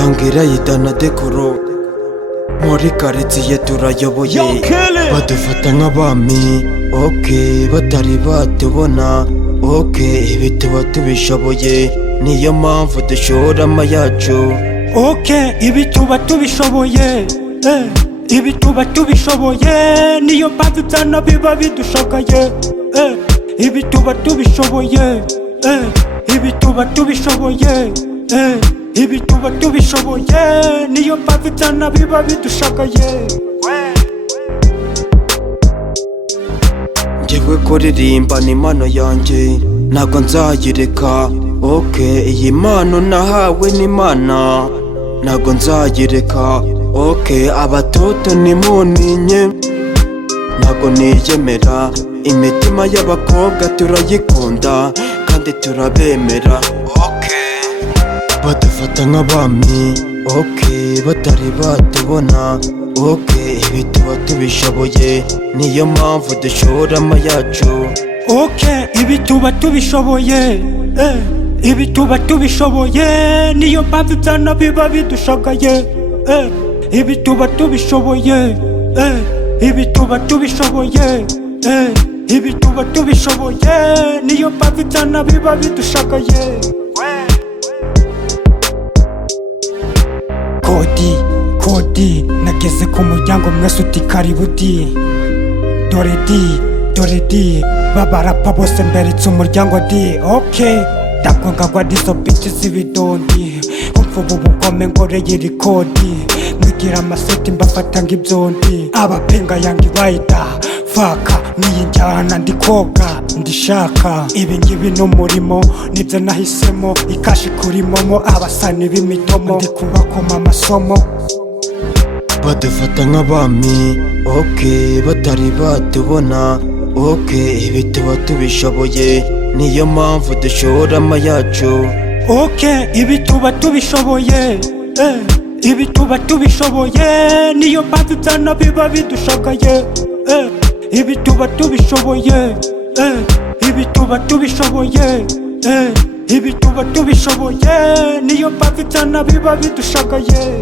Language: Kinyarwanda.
yangira yitana dekoro muri karitsiye turayoboye badufata nk'abami batari batubona ibi tuba tubishoboye niyo mpamvu dushora amayacu ibi tuba tubishoboye ibi tuba tubishoboye niyo mpamvu byana biba bidushagaye ibi tuba tubishoboye ibi tuba tubishoboye ibi tuba tubishoboye niyo mpamvu byana biba bidushagaye njyewe kuririmba ni impano yanjye ntabwo nzayireka iyi mpano nahawe n'Imana ntabwo nzayireka abatoto nimuninye ntabwo niyemera imitima y'abakobwa turayikunda kandi turabemera badufata nk'abami batari batubona ibi tuba tubishoboye niyo mpamvu dushora amayacu ibi tuba tubishoboye ibi tuba tubishoboye niyo mpamvu byana biba bidushagaye ibi tuba tubishoboye ibi tuba tubishoboye ibi tuba tubishoboye niyo mpamvu byana biba bidushagaye kodi nageze ku muryango mwese uti karibu dore di babarapa bose mberitse umuryango ndakwangagwa n'izo biti z'ibidondi umfuba ubugome ngoreye irikodi mwigira amaseti mbafata nk'ibyondi abapenga yange bayita faka niyi njyana ndi koga ndishaka ibi ngibi n'umurimo nibyo nahisemo ikashi kuri momo abasani b'imitomo ndi kubakoma amasomo badufata nk'abami batari batubona ibi tuba tubishoboye niyo mpamvu dushora amayacu ibi tuba tubishoboye ibi tuba tubishoboye niyo mpamvu byana biba bidushagaye ibi tuba tubishoboye ibi tuba tubishoboye ibi tuba tubishoboye niyo mpamvu byana biba bidushagaye